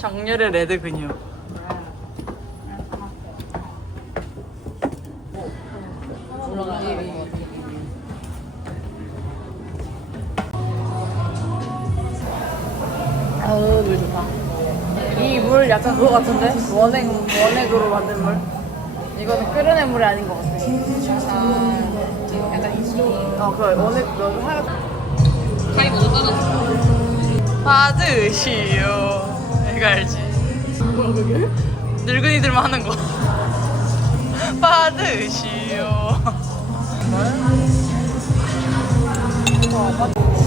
정렬의 레드 근육. 아우 물 좋다. 이 물 약간 그거 같은데? 원액 원액으로 만든 물. 이거는 끓여낸 물이 아닌 것 같아. 약간. 어 그래 원액 너 하얗. 자기 먼저 따졌어. 받으시오. 이거 알지? 뭐야 그게? 늙은이들만 하는 거. 받으시오.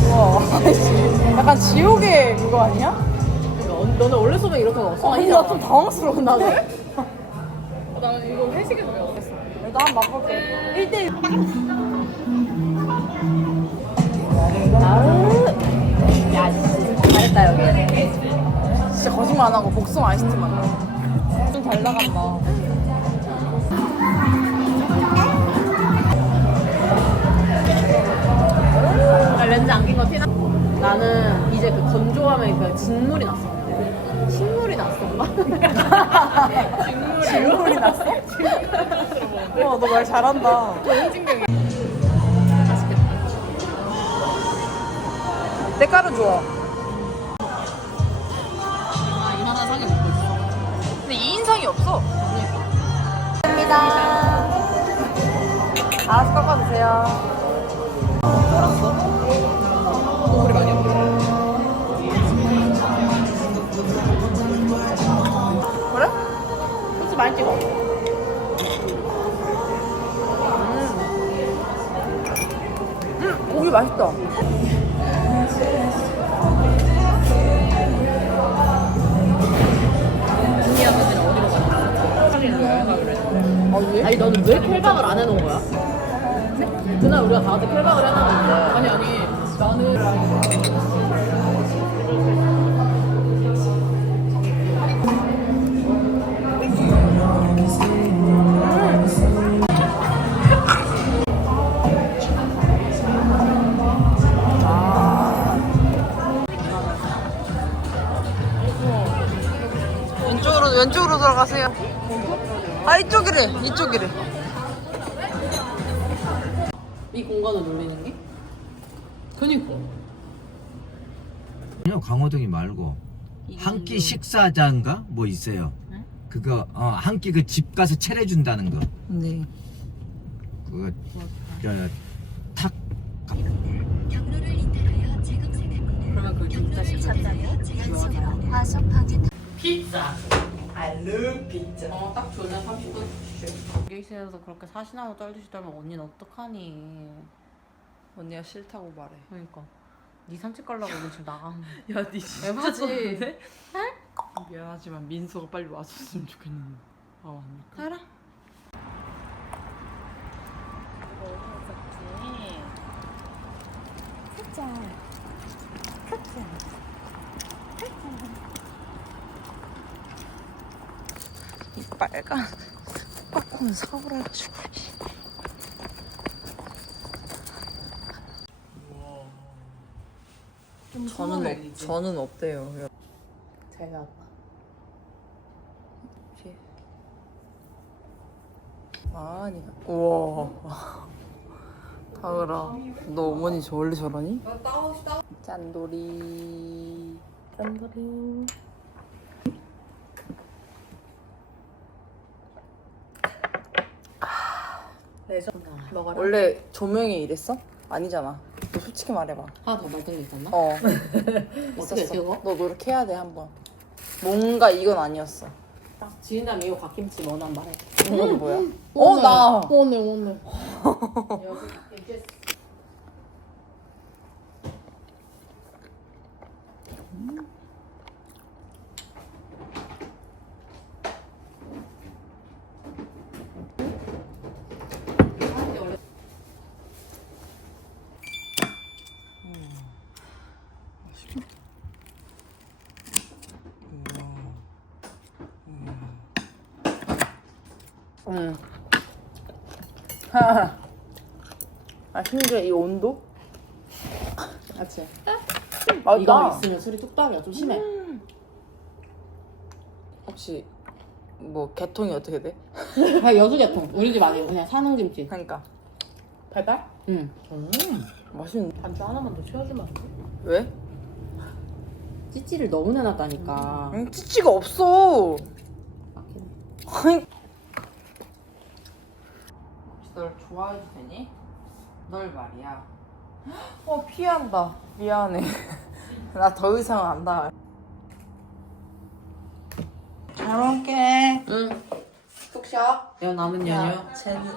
우와. 약간 지옥의 그거 아니야? 너는 원래 소맥 이렇게 먹었어? 아니 나좀 당황스러워 나는. 나 이거 회식에서 배웠어. 일단 한번 맛볼게. 1대1. 아으. 야, 씨. 잘했다, 여기. 진짜 거짓말 안 하고 복숭아 아이스티 맛. 좀잘 나간다. 나 렌즈 안 낀 거 티나? 나는 이제 그 건조하면 그 진물이 났어. 신물이 났어. 진물이, 진물이 났어? 와, 너 말 잘한다. 인증경이. 맛있겠다. 때깔은 좋아. 아, 근데 이 인상이 없어. 감사합니다. 알아서 많이 찍어. 음. 음, 맛있다. 아니 너는 왜 켈박을 안 해놓은 거야? 그날 우리가 다 같이 켈박을 해놨는데 아니 아니 나는 왼쪽으로 왼쪽으로 돌아가세요. 아 이쪽이래 이쪽이래. 이 공간을 놀리는 게? 그니까 아니요 강호동이 말고 한 끼 식사자인가 뭐 있어요. 그거 어, 한 끼 그 집 가서 차려준다는 거. 네. 그거 저탁 그러면 그 진짜 식사장이야? 피자 I love pizza. 어딱 좋네 30분. 여기서 그렇게 사시나무 떨듯이 떨면 언니는 어떡하니? 언니가 싫다고 말해. 그러니까. 네 산책 가려고 오늘 지금 나가는 야니 진짜 에바지. 떴는데? 미안하지만 민서가 빨리 왔었으면 좋겠는데. 아 왔니까? 알아. 이 빨간 빡콘 사오라가지고. 저는 없, 저는 없대요. 제가 아파 이렇게. 많이. 우와. 다을아, 너 어머니 저 원래 저러니? 짠돌이. 짠돌이. 먹어라 원래 조명이 이랬어? 아니잖아. 너 솔직히 말해봐. 하나 더 말던 게 있었나? 어. 어떻게 있었어. 그거? 너 노력해야 돼 한번. 뭔가 이건 아니었어. 딱 지인남 이거 갓김치 뭐난 말해 이건 뭐야? 어 나. 오늘 오늘 응. 아 심지어 이 온도? 맞지? 맞다. 이거 있으면 술이 뚝딱이야 좀 심해 혹시 뭐 개통이 어떻게 돼? 아 여수개통 우리 집 아니고 그냥 사는 김치 그러니까 배달? 응음 맛있는 반주 하나만 더 채워주면 안 돼? 왜? 찌찌를 너무 내놨다니까 응 찌찌가 없어. 아니 널 좋아해도 되니? 널 말이야. 어 피한다. 미안해. 나 더 이상 안 닿아 잘 올게. 응. 푹 쉬어 내가 남은 야, 쟤는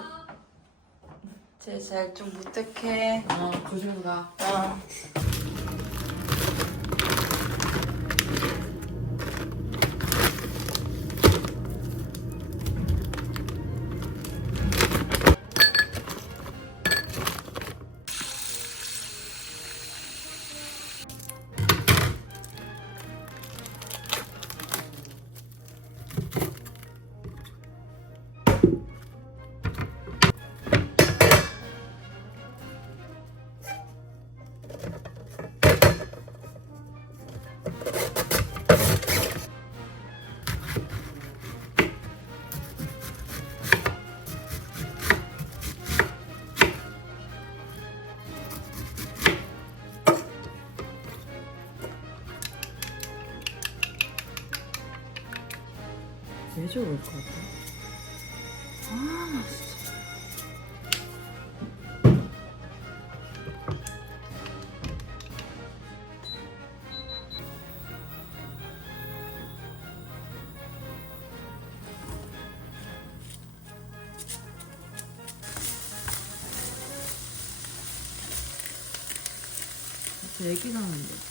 쟤 잘좀 무색해. 어 조심 가 어. 얘기 나는데.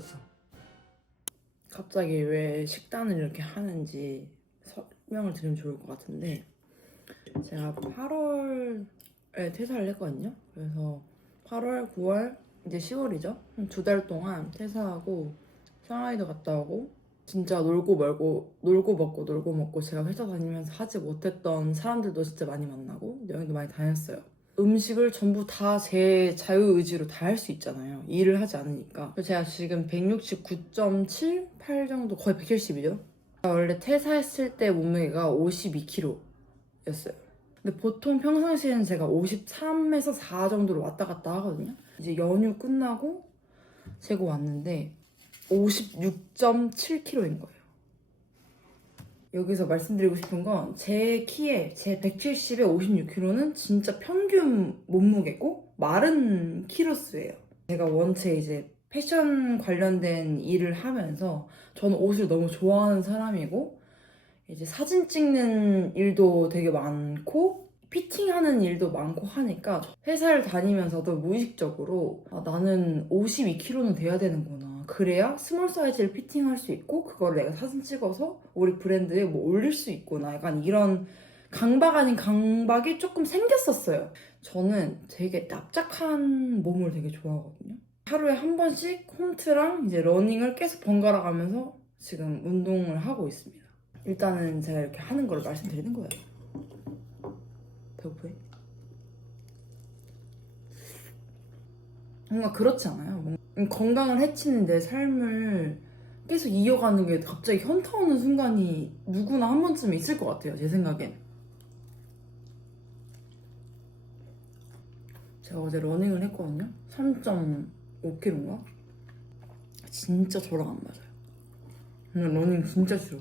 거였어. 갑자기 왜 식단을 이렇게 하는지 설명을 드리면 좋을 것 같은데 제가 8월에 퇴사를 했거든요. 그래서 8월, 9월, 이제 10월이죠. 두 달 동안 퇴사하고 상하이도 갔다 오고 진짜 놀고 말고 놀고 먹고 놀고 먹고 제가 회사 다니면서 하지 못했던 사람들도 진짜 많이 만나고 여행도 많이 다녔어요. 음식을 전부 다 제 자유의지로 다 할 수 있잖아요. 일을 하지 않으니까. 제가 지금 169.7, 8 정도 거의 170이죠. 원래 퇴사했을 때 몸무게가 52kg였어요. 근데 보통 평상시에는 제가 53에서 4 정도로 왔다 갔다 하거든요. 이제 연휴 끝나고 재고 왔는데 56.7kg인 거예요. 여기서 말씀드리고 싶은 건 제 키에 제 170에 56kg는 진짜 평균 몸무게고 마른 키로수예요. 제가 원체 이제 패션 관련된 일을 하면서 저는 옷을 너무 좋아하는 사람이고 이제 사진 찍는 일도 되게 많고 피팅하는 일도 많고 하니까 회사를 다니면서도 무의식적으로 아, 나는 52kg는 돼야 되는구나. 그래야 스몰 사이즈를 피팅할 수 있고 그걸 내가 사진 찍어서 우리 브랜드에 뭐 올릴 수 있구나. 약간 이런 강박 아닌 강박이 조금 생겼었어요. 저는 되게 납작한 몸을 되게 좋아하거든요. 하루에 한 번씩 홈트랑 이제 러닝을 계속 번갈아 가면서 지금 운동을 하고 있습니다. 일단은 제가 이렇게 하는 걸 말씀드리는 거예요. 배고프해? 뭔가 그렇지 않아요? 뭔가 건강을 해치는 내 삶을 계속 이어가는 게 갑자기 현타 오는 순간이 누구나 한 번쯤 있을 것 같아요, 제 생각엔. 제가 어제 러닝을 했거든요? 3.5km인가? 진짜 저랑 안 맞아요. 근데 러닝 진짜 싫어.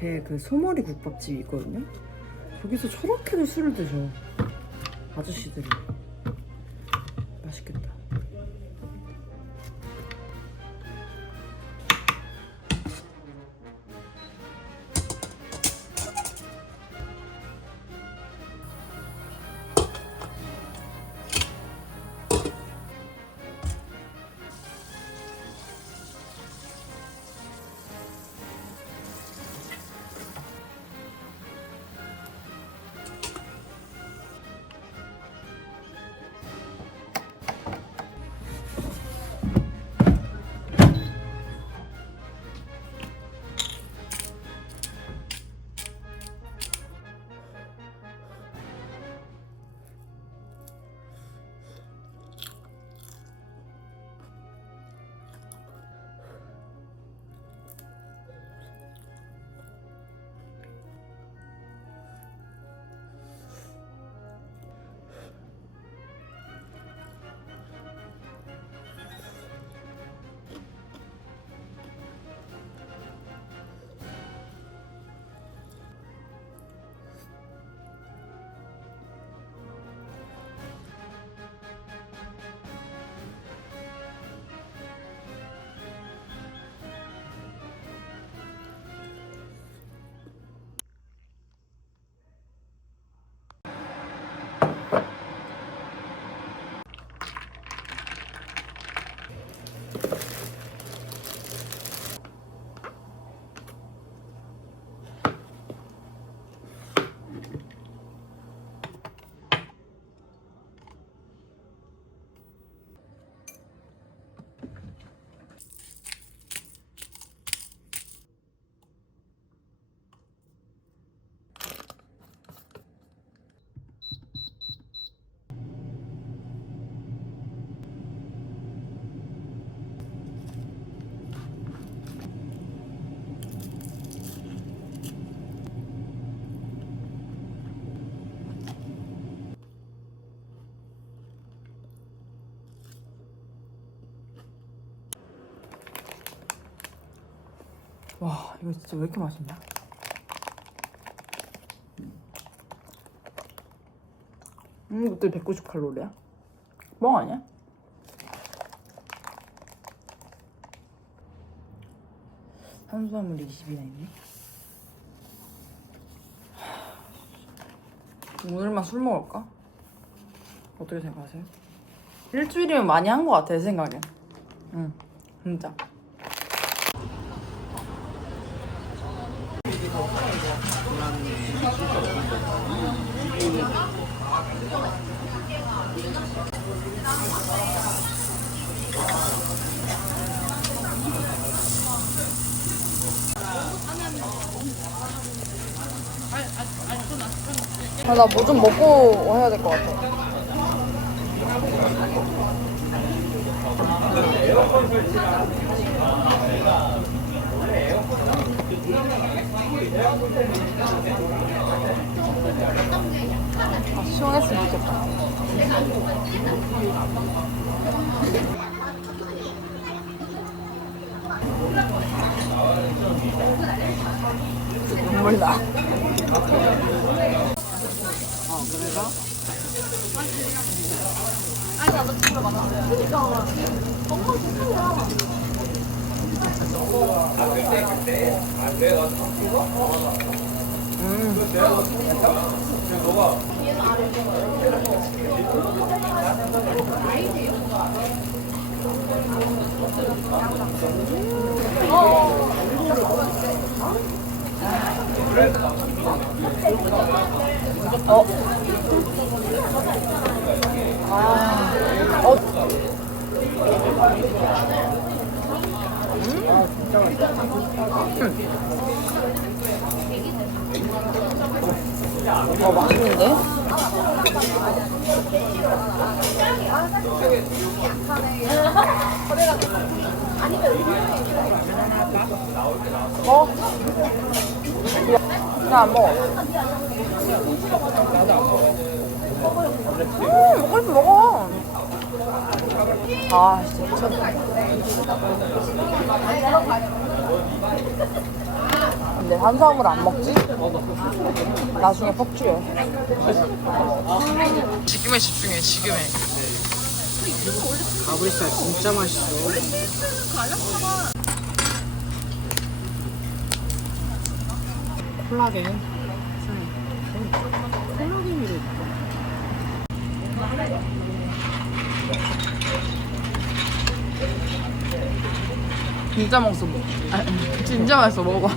앞에 그 소머리 국밥집이 있거든요. 거기서 저렇게도 술을 드셔. 아저씨들이. 와 이거 진짜 왜 이렇게 맛있냐? 음 이것도 190 칼로리야? 멍 아니야? 탄수화물이 20이나 있네. 오늘만 술 먹을까? 어떻게 생각하세요? 일주일이면 많이 한 것 같아, 제 생각엔. 응, 진짜. 아, 나뭐 좀 먹고 해야 될 것 같아. 아, 시원했으면 좋겠다. 어, 맛있는데? 어? 나 안 먹어. 음, 먹고 싶으면 먹어. 아, 진짜 미쳤네. 근데 한사람을 안 먹지? 나중에 폭주해. 지금에 집중해, 지금에. 가브리살 진짜 맛있어. 콜라겐. 콜라겐이래. 진짜 맛있어. 먹- 아, 진짜 맛있어. 먹어봐.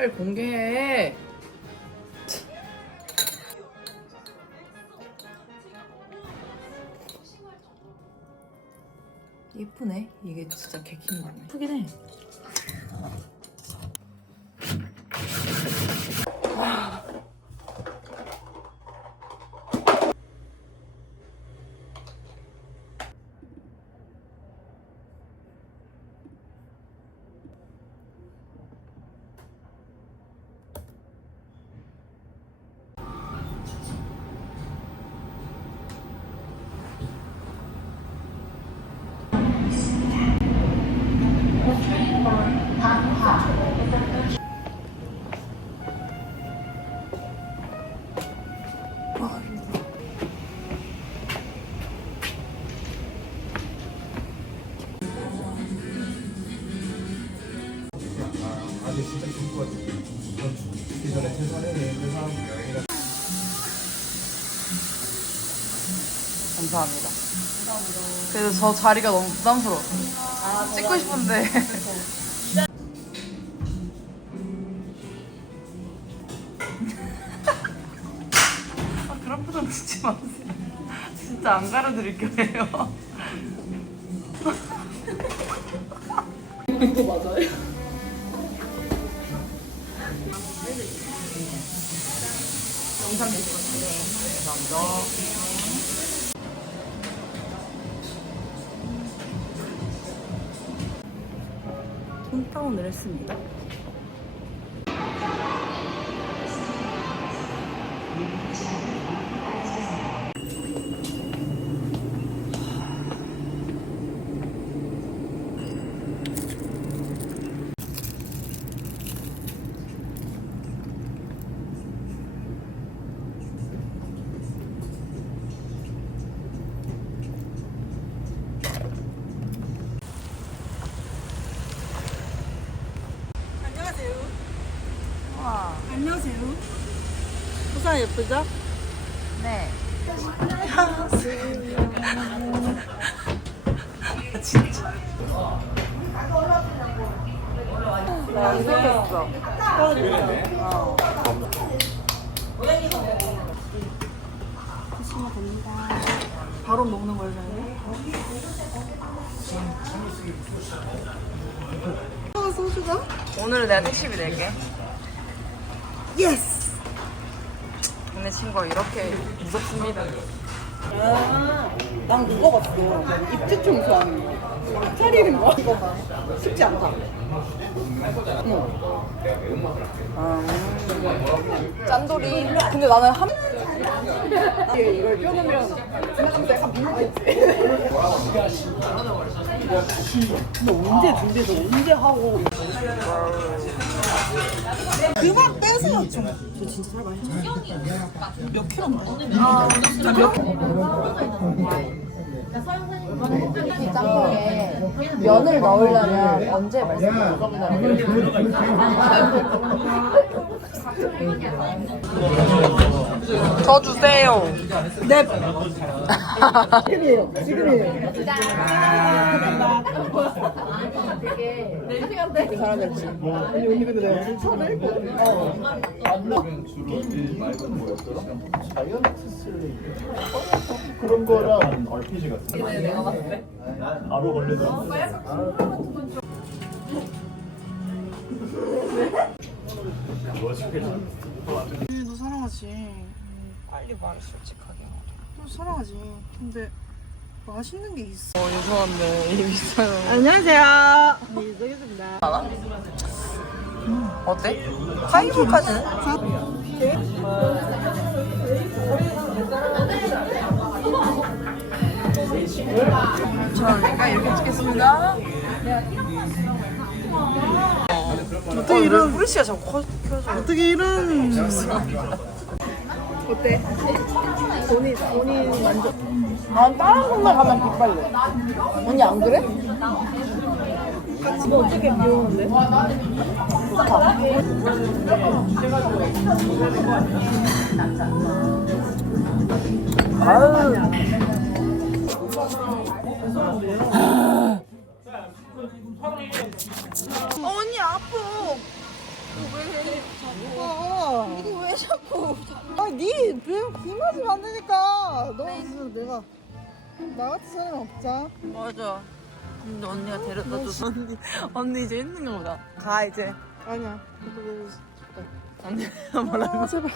빨리 공개해. 예쁘네. 이게 진짜 개킹이네. 예쁘긴 해. 감사합니다. 그래서 저 자리가 너무 부담스러워. 찍고 싶은데. 아, 그런 표정 짓지 마세요. 진짜 안 가려드릴 거예요. 톤다 운을 했습니다. 안녕하세요. 부산 예쁘죠? 네. 나 이색했어. 바로 먹는 거예요, 오늘은 내가 택시비 낼게. 예스! 근데 친구가 이렇게 무섭습니다. 난 그거 봤어. 입체 청소하는 거. 차리는 거. 이거 봐. 쉽지 않다. 짠돌이. 근데 나는 한. 이걸 뼈놈이랑 지나가면서 약간 비슷했지. 너 언제 준비해서 언제 하고. 그만 빼 세요 좀. 저 진짜 살 많이 쪘어요. 몇 킬로 나요? 진짜 몇 이 짬뽕에 면을 넣으려면 언제 말씀드려요? 저 주세요. 네. 지금이에요. 지금이에요. 그 사람들지. 아니 언니 근데 내가 진짜를 했거든. 그런 거랑 RPG 같은 거. 내가 봤을 때? 바로 걸리더라고. 너 사랑하지. 빨리 말해 솔직하게. 너 사랑하지. 근데 맛있는 게 있어. 어 죄송한데 이 비싸요. 안녕하세요. 네, 이정혜입니다. 어때? 파이브까지는? 저희가 이렇게 찍겠습니다. 어떻게 이런 후레쉬가 자꾸 커? 어떻게 이런. 어때? 본인 본인 만족. 난 다른 동네 가면 빗발래. 언니 안 그래? 같이 어떻게? 좋다. 어, 언니 아파. 왜 자꾸? 이거 왜 자꾸? 아니 안 되니까. 너 무슨 내가 나 같은 사람 없자. 맞아. 근데 언니가 데려다 줘서 언니, 언니 이제 힘든 거보다. 가 이제. 아니야. 언니 뭐라고? 아 제발.